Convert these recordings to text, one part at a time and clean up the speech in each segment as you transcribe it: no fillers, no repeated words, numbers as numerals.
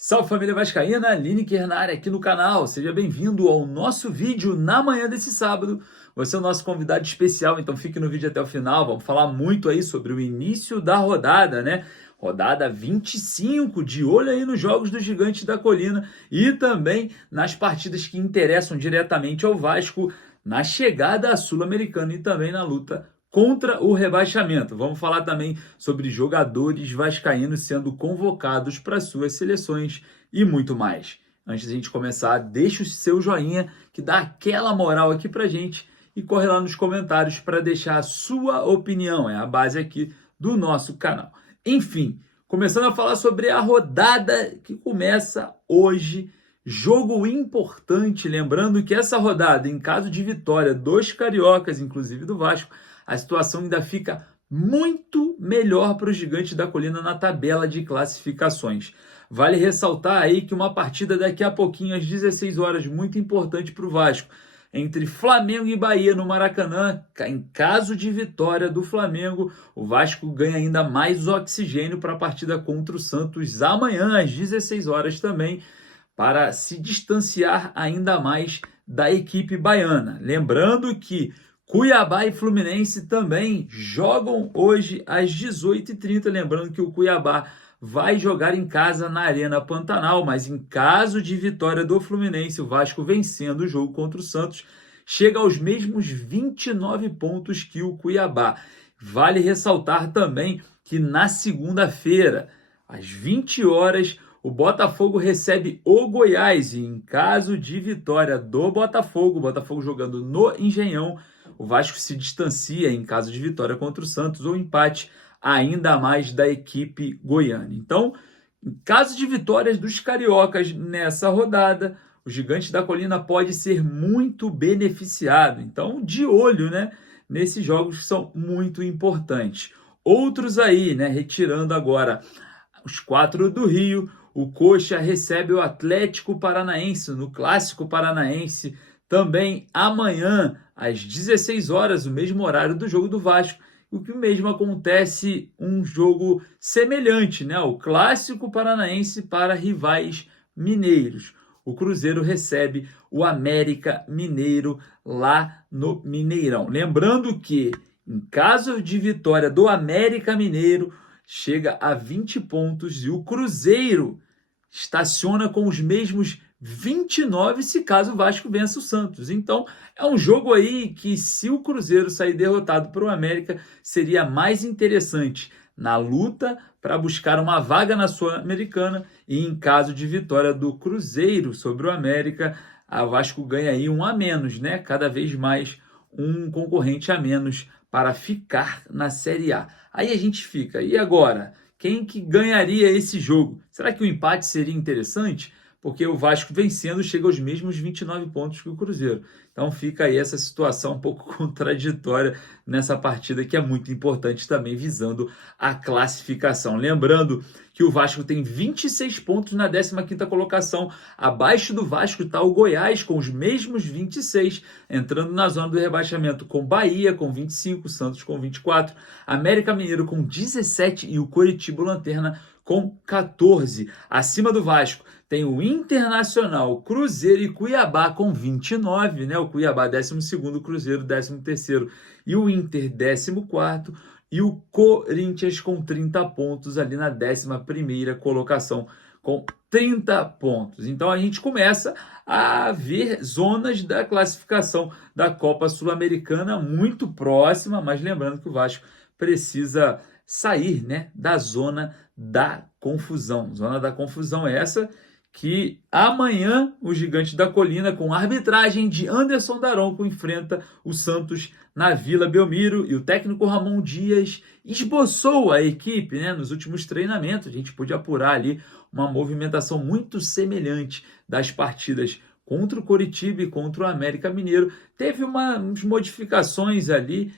Salve família vascaína, Lineker na área aqui no canal. Seja bem-vindo ao nosso vídeo na manhã desse sábado. Você é o nosso convidado especial, então fique no vídeo até o final. Vamos falar muito aí sobre o início da rodada, né? Rodada 25, de olho aí nos jogos dos Gigantes da Colina e também nas partidas que interessam diretamente ao Vasco na chegada à Sul-Americana e também na luta contra o rebaixamento. Vamos falar também sobre jogadores vascaínos sendo convocados para suas seleções e muito mais. Antes da gente começar, deixa o seu joinha que dá aquela moral aqui pra gente e corre lá nos comentários para deixar a sua opinião, é a base aqui do nosso canal. Enfim, começando a falar sobre a rodada que começa hoje, jogo importante, lembrando que essa rodada, em caso de vitória dos cariocas, inclusive do Vasco, a situação ainda fica muito melhor para os Gigantes da Colina na tabela de classificações. Vale ressaltar aí que uma partida daqui a pouquinho, às 16 horas, muito importante para o Vasco, entre Flamengo e Bahia no Maracanã. Em caso de vitória do Flamengo, o Vasco ganha ainda mais oxigênio para a partida contra o Santos amanhã, às 16 horas também, para se distanciar ainda mais da equipe baiana. Lembrando que Cuiabá e Fluminense também jogam hoje às 18h30. Lembrando que o Cuiabá vai jogar em casa na Arena Pantanal, mas em caso de vitória do Fluminense, o Vasco vencendo o jogo contra o Santos, chega aos mesmos 29 pontos que o Cuiabá. Vale ressaltar também que na segunda-feira, às 20 horas, o Botafogo recebe o Goiás e em caso de vitória do Botafogo, o Botafogo jogando no Engenhão, o Vasco se distancia em caso de vitória contra o Santos ou empate ainda mais da equipe goiana. Então, em caso de vitórias dos cariocas nessa rodada, o Gigante da Colina pode ser muito beneficiado. Então, de olho, né, nesses jogos que são muito importantes. Outros aí, né, retirando agora os 4 do Rio, o Coxa recebe o Atlético Paranaense no Clássico Paranaense também amanhã, às 16 horas, o mesmo horário do jogo do Vasco. O que mesmo acontece um jogo semelhante, né? O Clássico Paranaense para rivais mineiros. O Cruzeiro recebe o América Mineiro lá no Mineirão. Lembrando que, em caso de vitória do América Mineiro, chega a 20 pontos e o Cruzeiro estaciona com os mesmos 29 se caso o Vasco vença o Santos. Então, é um jogo aí que, se o Cruzeiro sair derrotado para o América, seria mais interessante na luta para buscar uma vaga na Sul-Americana e em caso de vitória do Cruzeiro sobre o América, a Vasco ganha aí um a menos, né? Cada vez mais um concorrente a menos para ficar na Série A. Aí a gente fica, e agora? Quem que ganharia esse jogo? Será que o empate seria interessante? Porque o Vasco vencendo chega aos mesmos 29 pontos que o Cruzeiro. Então fica aí essa situação um pouco contraditória nessa partida, que é muito importante também, visando a classificação. Lembrando que o Vasco tem 26 pontos na 15ª colocação. Abaixo do Vasco está o Goiás com os mesmos 26, entrando na zona do rebaixamento com Bahia com 25, Santos com 24, América Mineiro com 17 e o Coritiba Lanterna com 14. Acima do Vasco tem o Internacional, Cruzeiro e Cuiabá com 29, né? O Cuiabá 12º, o Cruzeiro 13º e o Inter 14º e o Corinthians com 30 pontos ali na 11ª colocação com 30 pontos. Então a gente começa a ver zonas da classificação da Copa Sul-Americana muito próxima, mas lembrando que o Vasco precisa sair, né, da zona da confusão. Zona da confusão é essa que amanhã o Gigante da Colina, com a arbitragem de Anderson Daronco, enfrenta o Santos na Vila Belmiro, e o técnico Ramon Dias esboçou a equipe, né, nos últimos treinamentos. A gente pôde apurar ali uma movimentação muito semelhante das partidas contra o Coritiba e contra o América Mineiro. Teve umas modificações ali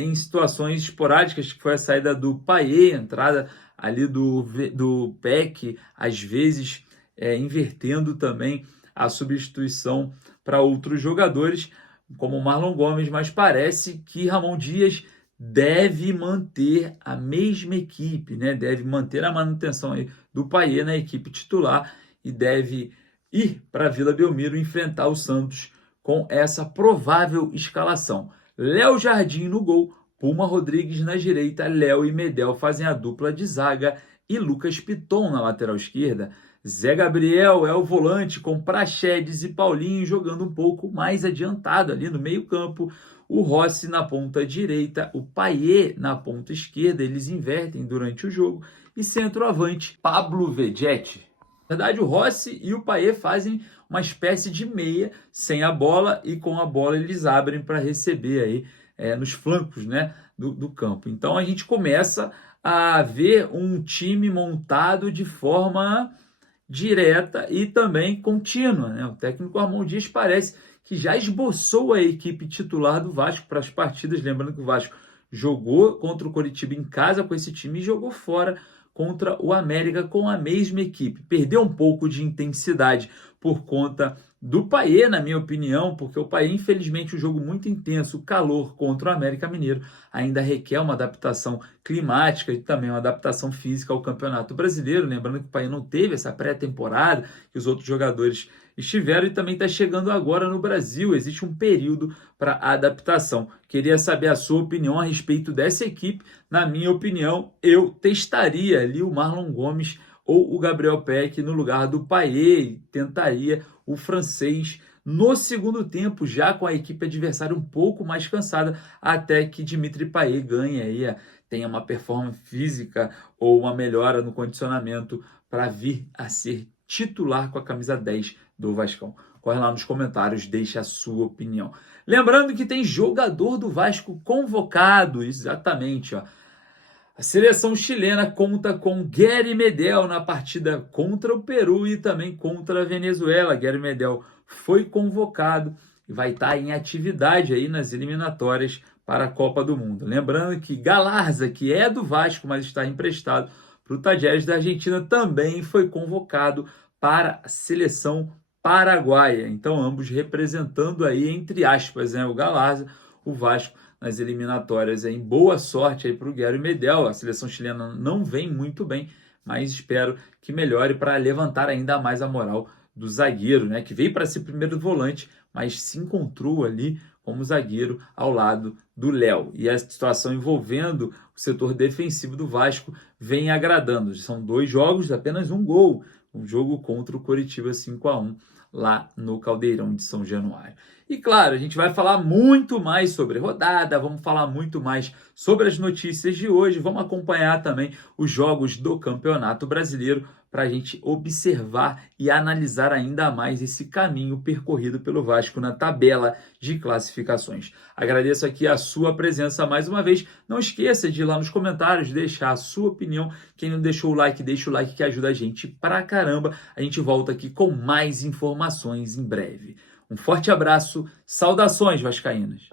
em situações esporádicas, que foi a saída do Payet, a entrada ali do Peck, às vezes invertendo também a substituição para outros jogadores, como o Marlon Gomes, mas parece que Ramon Dias deve manter a mesma equipe, né? Deve manter a manutenção aí do Payet na equipe titular e deve ir para a Vila Belmiro enfrentar o Santos com essa provável escalação. Léo Jardim no gol, Puma Rodrigues na direita, Léo e Medel fazem a dupla de zaga e Lucas Piton na lateral esquerda. Zé Gabriel é o volante com Praxedes e Paulinho jogando um pouco mais adiantado ali no meio-campo. O Rossi na ponta direita, o Payet na ponta esquerda, eles invertem durante o jogo. E centroavante, Pablo Vegetti. Na verdade, o Rossi e o Payet fazem uma espécie de meia sem a bola e com a bola eles abrem para receber aí nos flancos, né, do campo. Então a gente começa a ver um time montado de forma direta e também contínua, né? O técnico Armando Dias parece que já esboçou a equipe titular do Vasco para as partidas, lembrando que o Vasco jogou contra o Coritiba em casa com esse time e jogou fora contra o América com a mesma equipe. Perdeu um pouco de intensidade por conta do Payet, na minha opinião, porque o Payet, infelizmente, um jogo muito intenso, o calor contra o América Mineiro, ainda requer uma adaptação climática e também uma adaptação física ao Campeonato Brasileiro. Lembrando que o Payet não teve essa pré-temporada que os outros jogadores estiveram e também está chegando agora no Brasil. Existe um período para adaptação. Queria saber a sua opinião a respeito dessa equipe. Na minha opinião, eu testaria ali o Marlon Gomes ou o Gabriel Peck no lugar do Payet e tentaria o francês no segundo tempo, já com a equipe adversária um pouco mais cansada, até que Dimitri Payet ganhe aí, tenha uma performance física ou uma melhora no condicionamento para vir a ser titular com a camisa 10 do Vascão. Corre lá nos comentários, deixa a sua opinião. Lembrando que tem jogador do Vasco convocado, exatamente, ó. A seleção chilena conta com Gary Medel na partida contra o Peru e também contra a Venezuela. Gary Medel foi convocado e vai estar em atividade aí nas eliminatórias para a Copa do Mundo. Lembrando que Galarza, que é do Vasco, mas está emprestado para o Talleres da Argentina, também foi convocado para a seleção paraguaia. Então, ambos representando aí, entre aspas, né, o Galarza, o Vasco nas eliminatórias. Em boa sorte aí para o Gary Medel. A seleção chilena não vem muito bem, mas espero que melhore para levantar ainda mais a moral do zagueiro, né? Que veio para ser primeiro volante, mas se encontrou ali como zagueiro ao lado do Léo. E a situação envolvendo o setor defensivo do Vasco vem agradando. São 2 jogos, apenas um gol. Um jogo contra o Coritiba 5-1 lá no Caldeirão de São Januário. E claro, a gente vai falar muito mais sobre rodada, vamos falar muito mais sobre as notícias de hoje, vamos acompanhar também os jogos do Campeonato Brasileiro para a gente observar e analisar ainda mais esse caminho percorrido pelo Vasco na tabela de classificações. Agradeço aqui a sua presença mais uma vez. Não esqueça de ir lá nos comentários, deixar a sua opinião. Quem não deixou o like, deixa o like que ajuda a gente pra caramba. A gente volta aqui com mais informações em breve. Um forte abraço, saudações vascaínas!